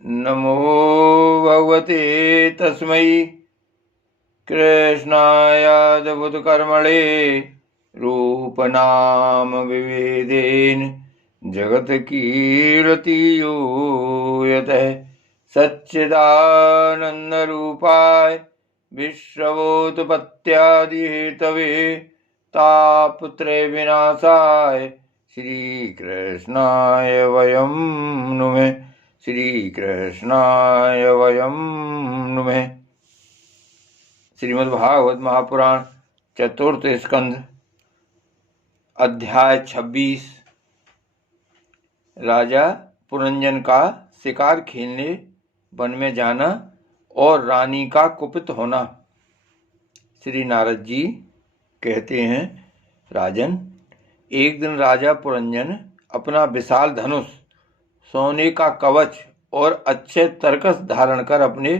नमो भगवते तस्मै कृष्णायाद्भुतकर्मणे रूपनाम विवेदेन जगत्कीर्तियो यतः सच्चिदानन्दरूपाय विश्वोत्पत्त्यादिहेतवे तापत्रयविनाशाय श्रीकृष्णाय वयं नुमः। श्रीकृष्णाय वयं नुमः। श्रीमद्भागवत महापुराण चतुर्थ स्कंध अध्याय 26। राजा पुरंजन का शिकार खेलने वन में जाना और रानी का कुपित होना। श्री नारद जी कहते हैं, राजन, एक दिन राजा पुरंजन अपना विशाल धनुष, सोने का कवच और अच्छे तरकस धारण कर अपने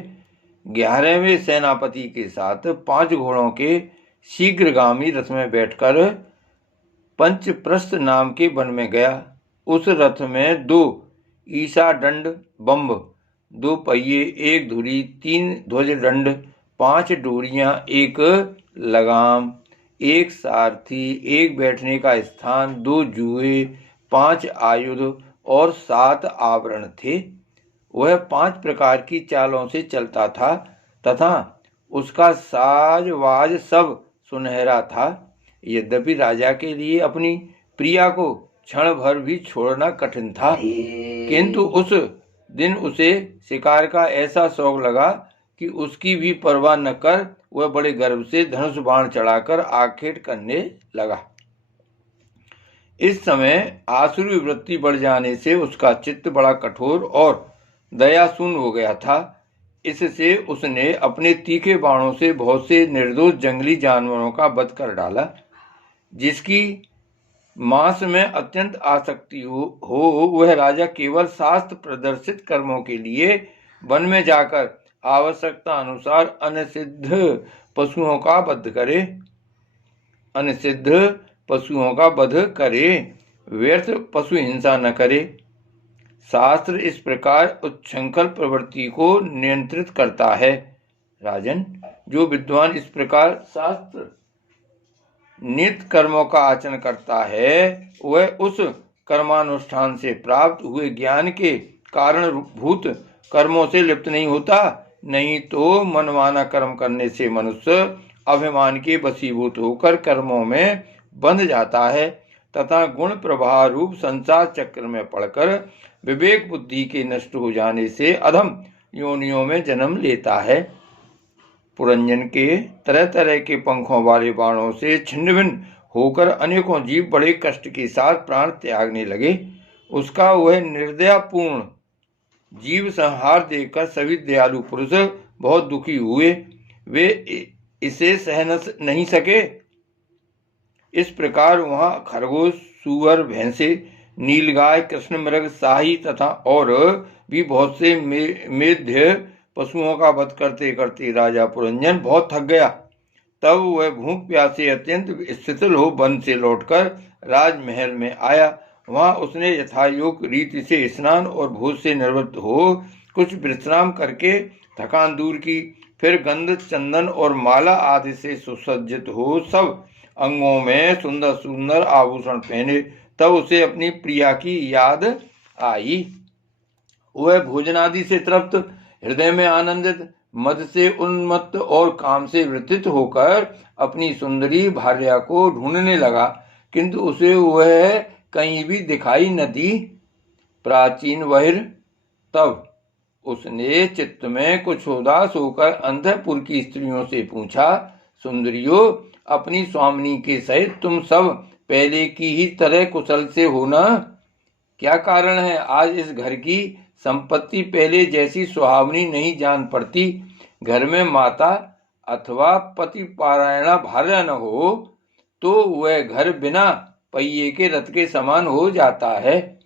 11वें सेनापति के साथ 5 घोड़ों के शीघ्रगामी रथ में बैठकर पंचप्रस्थ नाम के वन में गया। उस रथ में 2 ईसा दंड बम्ब, 2 पहिए, 1 धुरी, 3 ध्वज दंड, 5 डोरियां, 1 लगाम, 1 सारथी, 1 बैठने का स्थान, 2 जुए, 5 आयुध और 7 आवरण थे। वह 5 प्रकार की चालों से चलता था तथा उसका साजवाज सब सुनहरा था। यद्यपि राजा के लिए अपनी प्रिया को क्षण भर भी छोड़ना कठिन था, किंतु उस दिन उसे शिकार का ऐसा शौक लगा कि उसकी भी परवाह न कर वह बड़े गर्व से धनुष बाण चढ़ाकर आखेट करने लगा। इस समय आसुरी वृत्ति बढ़ जाने से उसका चित्त बड़ा कठोर और दयाशून्य हो गया था। इससे उसने अपने तीखे बाणों से बहुत से निर्दोष जंगली जानवरों का वध कर डाला। जिसकी मांस में अत्यंत आसक्ति हो वह राजा केवल शास्त्र प्रदर्शित कर्मों के लिए वन में जाकर आवश्यकता अनुसार अनिषिद्ध पशुओं का वध करे, व्यर्थ पशु हिंसा न करे। शास्त्र इस प्रकार उच्छृंखल प्रवृत्ति को नियंत्रित करता है। राजन, जो विद्वान इस प्रकार शास्त्र नित्य कर्मों का आचरण करता है वह उस कर्मानुष्ठान से प्राप्त हुए ज्ञान के कारणभूत कर्मों से लिप्त नहीं होता। नहीं तो मनमाना कर्म करने से मनुष्य अभिमान के वशीभूत होकर कर्मों में बंध जाता है तथा गुण प्रवाह रूप संसार चक्र में पड़कर विवेक बुद्धि के नष्ट हो जाने से अधम योनियों में जन्म लेता है। पुरंजन के तरह तरह के पंखों वाले बाणों से छिन्न भिन्न होकर अनेकों जीव बड़े कष्ट के साथ प्राण त्यागने लगे। उसका वह निर्दयपूर्ण जीव संहार देखकर सभी दयालु पुरुष बहुत दुखी हुए। वे इसे सह नहीं सके। इस प्रकार वहां खरगोश, सूअर, भैंसे, नीलगाय, कृष्ण मृग, शाही तथा और भी बहुत से मेध्य पशुओं का वध करते करते राजा पुरंजन बहुत थक गया। तब वह भूख प्यासे अत्यंत शिथिल हो वन से लौटकर राजमहल में आया। वहां उसने यथायोग रीति से स्नान और भोज से निवृत्त हो कुछ विश्राम करके थकान दूर की। फिर गंध, चंदन और माला आदि से सुसज्जित हो सब अंगों में सुंदर सुंदर आभूषण पहने। तब उसे अपनी प्रिया की याद आई। वह भोजनादि से तृप्त, हृदय में आनंदित, मद से उन्मत्त और काम से वृत्तित होकर अपनी सुंदरी भार्या को ढूंढने लगा, किंतु उसे वह कहीं भी दिखाई न दी। प्राचीन वहिर तब उसने चित्त में कुछ उदास होकर अंतःपुर की स्त्रियों से पूछा, सुंदरियों, अपनी स्वामिनी के सहित तुम सब पहले की ही तरह कुशल से हो ना? क्या कारण है आज इस घर की संपत्ति पहले जैसी सुहावनी नहीं जान पड़ती? घर में माता अथवा पति पारायणा भार्या न हो तो वह घर बिना पहिए के रथ के समान हो जाता है।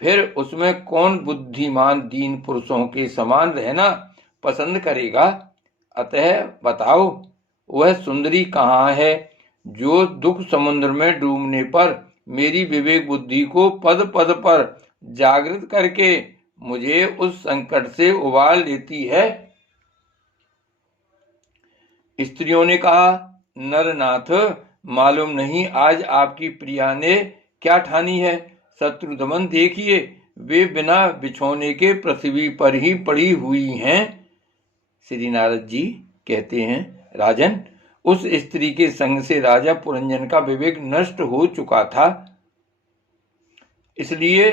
फिर उसमें कौन बुद्धिमान दीन पुरुषों के समान रहना पसंद करेगा? अतः बताओ, वह सुंदरी कहाँ है जो दुख समुद्र में डूबने पर मेरी विवेक बुद्धि को पद पद पर जागृत करके मुझे उस संकट से उबार लेती है। स्त्रियों ने कहा, नरनाथ, मालूम नहीं आज आपकी प्रिया ने क्या ठानी है। शत्रुदमन देखिए, वे बिना बिछोने के पृथ्वी पर ही पड़ी हुई हैं। श्री नारद जी कहते हैं, राजन, उस स्त्री के संग से राजा पुरंजन का विवेक नष्ट हो चुका था, इसलिए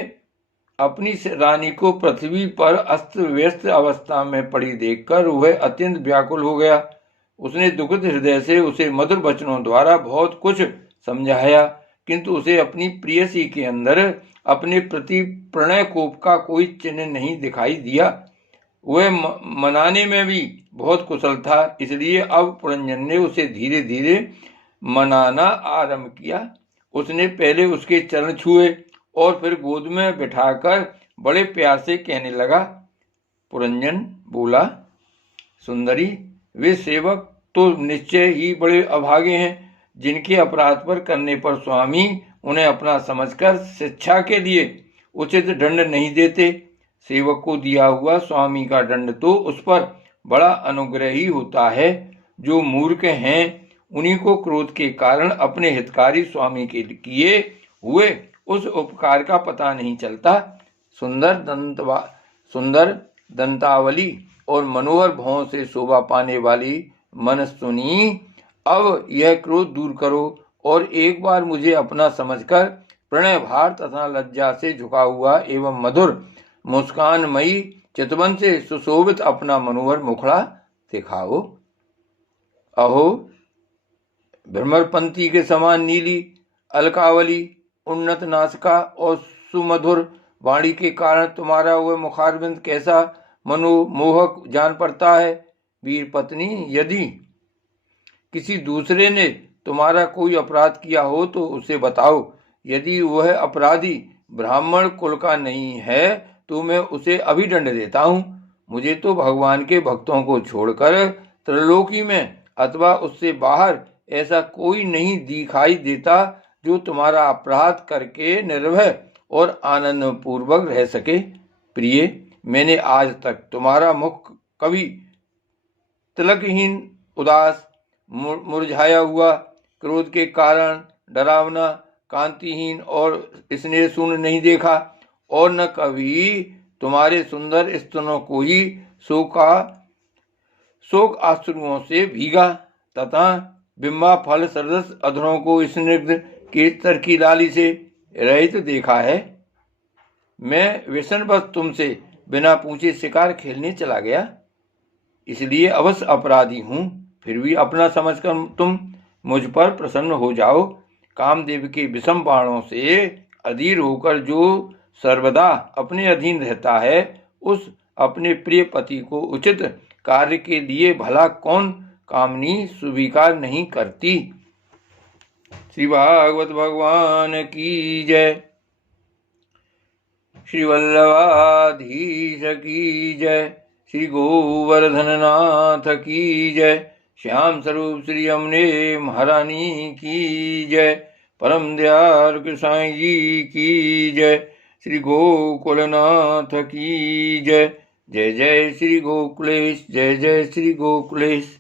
अपनी रानी को पृथ्वी पर अस्त व्यस्त अवस्था में पड़ी देखकर वह अत्यंत व्याकुल हो गया। उसने दुखित हृदय से उसे मधुर वचनों द्वारा बहुत कुछ समझाया, किंतु उसे अपनी प्रेयसी के अंदर अपने प्रति प्रणय कोप का कोई चिन्ह नहीं दिखाई दिया। वह मनाने में भी बहुत कुशल था, इसलिए अब पुरंजन ने उसे धीरे धीरे मनाना आरंभ किया। उसने पहले उसके चरण छुए और फिर गोद में बिठाकर बड़े प्यार से कहने लगा। पुरंजन बोला, सुंदरी, वे सेवक तो निश्चय ही बड़े अभागे हैं, जिनके अपराध पर करने पर स्वामी उन्हें अपना समझकर शिक्षा के लिए उचित दंड नहीं देते। सेवक को दिया हुआ स्वामी का दंड तो उस पर बड़ा अनुग्रह ही होता है। जो मूर्ख हैं उन्हीं को क्रोध के कारण अपने हितकारी स्वामी के किए हुए उस उपकार का पता नहीं चलता। सुंदर दंतावली और मनोहर भौं से शोभा पाने वाली मनस्तुनी, अब यह क्रोध दूर करो और एक बार मुझे अपना समझकर प्रणय भार तथा लज्जा से झुका हुआ एवं मधुर मुस्कानमयी चितवन से सुशोभित अपना मनोहर मुखड़ा दिखाओ। अहो, भ्रमरपंथी के समान नीली अलकावली, उन्नत नासिका और सुमधुर वाणी के कारण तुम्हारा वह मुखारविंद कैसा मनोमोहक जान पड़ता है। वीर पत्नी, यदि किसी दूसरे ने तुम्हारा कोई अपराध किया हो तो उसे बताओ। यदि वह अपराधी ब्राह्मण कुल का नहीं है तो मैं उसे अभी दंड देता हूँ। मुझे तो भगवान के भक्तों को छोड़कर त्रिलोकी में अथवा उससे बाहर ऐसा कोई नहीं दिखाई देता जो तुम्हारा अपराध करके निर्भय और आनंद पूर्वक रह सके। प्रिय, मैंने आज तक तुम्हारा मुख कभी तिलकहीन, उदास, मुरझाया हुआ, क्रोध के कारण डरावना, कांतिहीन और स्नेह शून्य नहीं देखा, और न कभी तुम्हारे सुंदर स्तनों को ही शोक आंसुओं से भीगा तथा बिंबा फल सदृश अधरों को स्निग्ध केसर की लाली से रहित देखा है। मैं व्यसनवश तुमसे बिना पूछे शिकार खेलने चला गया, इसलिए अवश्य अपराधी हूँ। फिर भी अपना समझकर तुम मुझ पर प्रसन्न हो जाओ। कामदेव के विषम बाणों से अधीर होकर जो सर्वदा अपने अधीन रहता है, उस अपने प्रिय पति को उचित कार्य के लिए भला कौन कामनी स्वीकार नहीं करती। श्री भागवत भगवान की जय। श्री वल्लभाधीश की जय। श्री गोवर्धननाथ की जय। श्याम स्वरूप श्री यमुने महारानी की जय। परम दयाल साईं जी की जय। श्री गोकुलनाथ की जय। जय जय श्री गोकुलेश, जय जय श्री गोकुलेश।